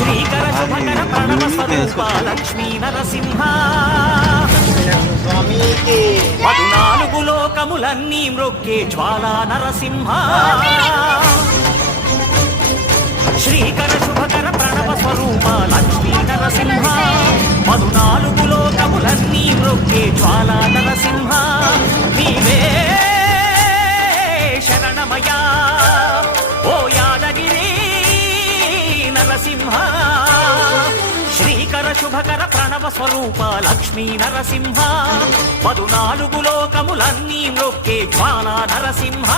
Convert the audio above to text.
శ్రీకర శుభకర ప్రణవ స్వరూప లక్ష్మీ నరసింహ పదునాలుగు లోకములన్నీ మ్రొక్కే జ్వాలా నరసింహ శ్రీకర శుభకర ప్రణవ స్వరూప లక్ష్మీ నరసింహ పదునాలుగు లోకములన్నీ మ్రొక్కే జ్వాలా నరసింహ నీవే శరణమయా ఓ యాదగిరి నరసింహ శ్రీకర శుభకర ప్రణవ స్వరూప లక్ష్మీ నరసింహ పదునాలుగు లోకములన్నీ మ్రొక్కే జ్వాలా నరసింహ